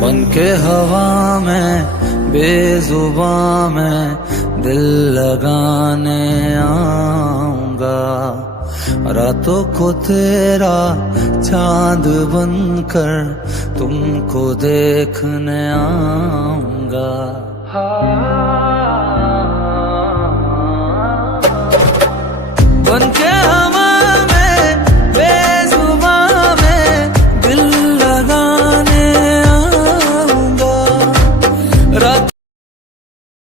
बन के हवा में बेजुबां में दिल लगाने आऊंगा, रातों को तेरा चांद बनकर तुमको देखने आऊंगा।